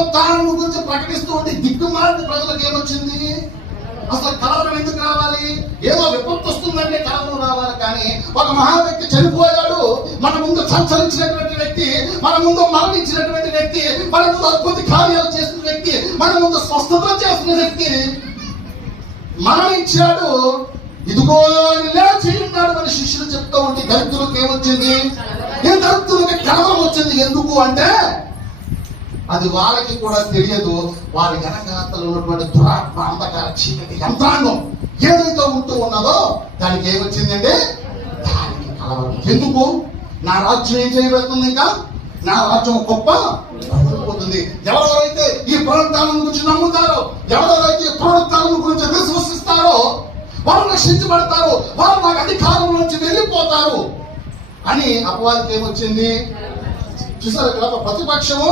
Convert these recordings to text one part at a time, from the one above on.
పునరుత్థానం గురించి ప్రకటిస్తూ ఉంటే దిక్కుమాలిన ప్రజలకు ఏమొచ్చింది? అసలు కలవరం ఎందుకు రావాలి? ఏదో విపత్తు వస్తుందంటే కలవరం రావాలి. కానీ ఒక మహా వ్యక్తి చనిపోయాడు, మన ముందు సంచరించినటువంటి వ్యక్తి, మన ముందు మరణించినటువంటి వ్యక్తి, మన ముందు అద్భుత కార్యాలు చేసిన వ్యక్తి, మన ముందు స్వస్థత చేసిన వ్యక్తి మరణించాడు, ఇదిగో లేచి ఉన్నాడు అని శిష్యులు చెప్తూ ఉంటే దరిద్రులకు ఏమొచ్చింది? ఏ దరిద్రులకి కలవరం వచ్చింది. ఎందుకు అంటే అది వాళ్ళకి కూడా తెలియదు. వారి వెనకాతలు ఉన్నటువంటి దురాత్మ అంధకార చీకటి యంత్రాంగం ఏదైతే ఉంటూ ఉన్నదో దానికి ఏమొచ్చిందండి? దానికి కలవరం. ఎందుకు? నా రాజ్యం ఏం చేయబడుతుంది? ఇంకా నా రాజ్యం గొప్ప పోతుంది. ఎవరెవరైతే ఈ పునరుత్థానం గురించి నమ్ముతారో, ఎవరెవరైతే ఈ పునరుత్థానం గురించి విశ్వసిస్తారో వారు రక్షించబడతారు, వారు నాకు అధికారం నుంచి వెళ్ళిపోతారు అని అపవాదికి ఏమొచ్చింది? చూసారు ఇక్కడ ప్రతిపక్షము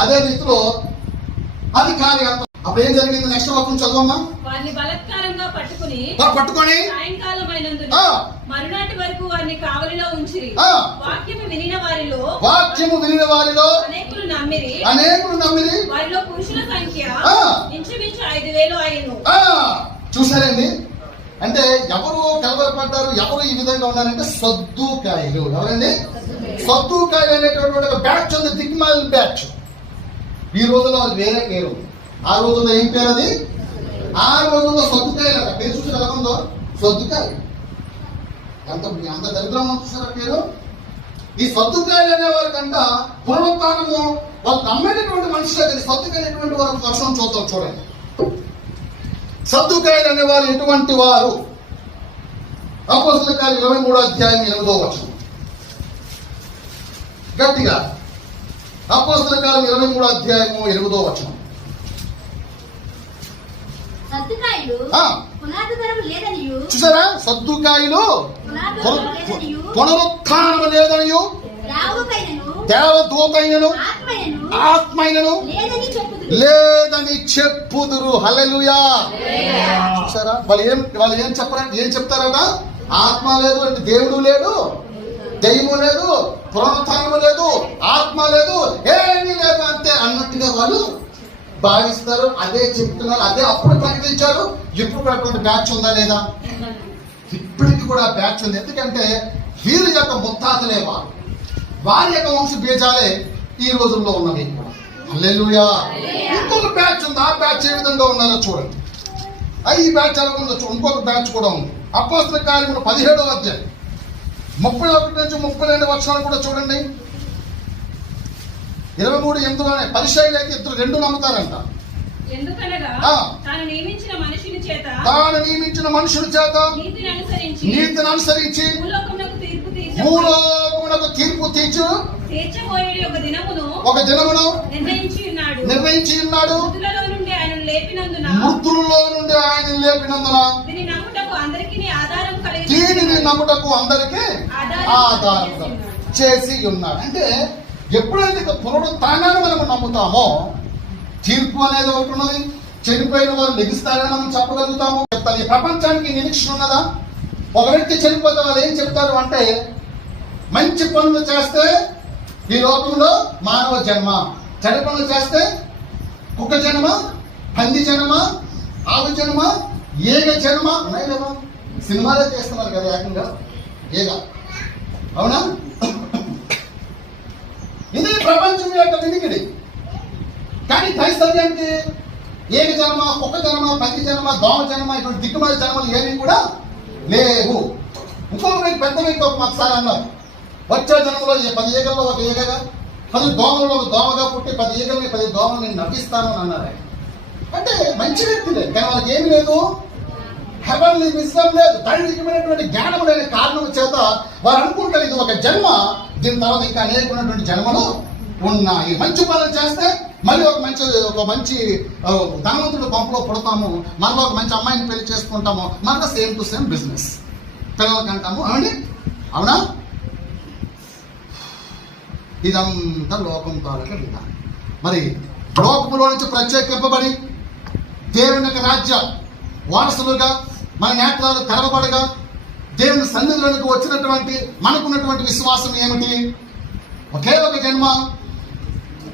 అదే రీతిలో అధికారి. అప్పుడు ఏం జరిగింది? నెక్స్ట్ వాక్యం చదవమ్మా. వారిని బలత్కారంగా పట్టుకొని సాయంకాలమైనందున మరునాటి వరకు వారిని కావలిలో ఉంచిరి. వాక్యము వినిన వారిలో అనేకులు నమ్మిరి. వారిలో పురుషుల సంఖ్య ఇంచుమించు 5,000 అయ్యను. చూసారండి, అంటే ఎవరు కలవరపడ్డారు? ఎవరు ఈ విధంగా ఉన్నారంటే సద్దూకాయలు. ఎవరండి? సద్దూకాయలు అనేటటువంటి ఒక బ్యాచ్ ఉంది, దిగ్మాల బ్యాచ్. ఈ రోజులో అది వేరే పేరు. ఆ రోజుల్లో ఏం పేరు అది? ఆ రోజుల్లో సద్దుకాయలు. పేరు చూసి ఎలా ఉందో, సద్దుకాయలు. ఎంత దరిద్రం చూసారా పేరు? ఈ సద్దుకాయలు అనే వారికంట పునరుత్థానము వాళ్ళు నమ్మేటటువంటి మనుషులే కదా. సద్దుకాయటువంటి వారు వర్షం చూద్దాం, చూడండి. సద్దుకాయలు అనేవారు ఎటువంటి వారు? అపోస్తలుల కార్యం 23వ అధ్యాయం 8వ వచనం. గట్టిగా అపోస్తలుల కార్యం 23వ అధ్యాయం 8వ వచనం. చూసారా? సద్దుకాయలు పునరుత్థానం లేదనియు దేవదూతైనను ఆత్మైనను లేదని చెప్పుదురు. హల్లెలూయా. చూసారా? వాళ్ళు ఏం చెప్తారట? ఆత్మ లేదు అంటే దేవుడు లేడు, దైవము లేదు, పునరుత్థానము లేదు, ఆత్మ లేదు, ఏమీ లేదు అంతే అన్నట్టుగా వాళ్ళు భావిస్తారు. అదే చెప్తున్నారు, అదే అప్పుడు ప్రకటించారు. ఇప్పుడు అటువంటి బ్యాచ్ ఉందా లేదా? ఇప్పటికి కూడా బ్యాచ్ ఉంది. ఎందుకంటే వీరి యొక్క ముత్తాతలే వారి యొక్క వంశ బీజాలే ఈ రోజుల్లో ఉన్నవి. హల్లెలూయా. ఇంకొక బ్యాచ్ ఉంది. ఆ బ్యాచ్ ఏ విధంగా ఉన్నారో చూడండి. ఈ బ్యాచ్ ఎలా ఉందో ఇంకొక బ్యాచ్ కూడా ఉంది. అపోస్తలుల కార్యం 17వ అధ్యాయం 31 నుంచి 32 వచనాలు కూడా చూడండి. 23:8లోనే పరిసయ్యులు అయితే ఇద్దరు రెండు నమ్ముతారంట. తాను నియమించిన మనుషుల చేత నీతిని అనుసరించి భూలోకమునకు తీర్పు ఒక దినమును నిర్ణయించి ఉన్నాడు. మృతులలో నుండి ఆయన లేపినందున దీనిని నమ్ముటకు అందరికీ ఆధారం చేసి ఉన్నాడు. అంటే ఎప్పుడైతే పునరుత్థానాన్ని మనం నమ్ముతామో తీర్పు అనేది ఒకటి ఉన్నది. చనిపోయిన వారు లెగిస్తారని మనం చెప్పగలుగుతాము. చెప్తారు. ఈ ప్రపంచానికి నిరీక్షణ ఉన్నదా? ఒక వ్యక్తి చనిపోతే వాళ్ళు ఏం చెప్తారు అంటే, మంచి పనులు చేస్తే ఈ లోకంలో మానవ జన్మ, చెడు పనులు చేస్తే కుక్క జన్మ, పంది జన్మ, ఆవు జన్మ, ఏగ జన్మ ఉన్నాయి కదా. సినిమాలే చేస్తున్నారు కదా ఏకంగా ఏగ. అవునా? ఇది ప్రపంచం యొక్క వినికిడి. కానీ క్రైస్తవ్యానికి ఏక జన్మ, కుక్క జన్మ, పంది జన్మ, దోమ జన్మ, ఇటువంటి దిక్కుమాల జన్మలు ఏమీ కూడా లేవు. ఇంకొక పెద్ద వ్యక్తి ఒకసారి అన్నారు, వచ్చే జన్మలో 10 ఈగల్లో ఒక ఈగగా, 10 దోమలలో ఒక దోమగా పుట్టి 10 ఈగల్ని 10 దోమలు నేను నవ్విస్తాను అని అన్నారు. అంటే మంచి వ్యక్తులే, కానీ వాళ్ళకి ఏమి లేదు, హెవెన్లీ విజ్డమ్ లేదు, దైవికమైనటువంటి జ్ఞానం లేని కారణం చేత వారు అనుకుంటారు ఇది ఒక జన్మ, దీని తర్వాత ఇంకా అనేకమైనటువంటి జన్మలు ఉన్నాయి. మంచి పనులు చేస్తే మళ్ళీ ఒక మంచి ధనవంతుడు పంపలో పుడతాము, మనలో ఒక మంచి అమ్మాయిని పెళ్లి చేసుకుంటాము, మనకు సేమ్ టు సేమ్ బిజినెస్ పిల్లలకి అంటాము. అవునండి, అవునా? ఇదంతా లోకం తాలూకా విధానం. మరి లోకములో నుంచి ప్రత్యేకింపబడి దేవుని యొక్క రాజ్య వారసులుగా మన నేత్రాలు తెరవబడగా దేవుని సన్నిధిలోనికి వచ్చినటువంటి మనకున్నటువంటి విశ్వాసం ఏమిటి? ఒకే ఒక జన్మ.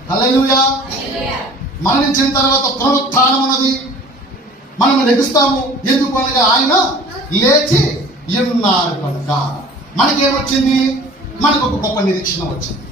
హల్లెలూయా. మరణించిన తర్వాత పునరుత్థానం ఉన్నది, మనం లెగుస్తాము. ఎందుకు అనగా ఆయన లేచి ఉన్నారు కనుక. మనకేమొచ్చింది? మనకు ఒక గొప్ప నిరీక్షణ వచ్చింది.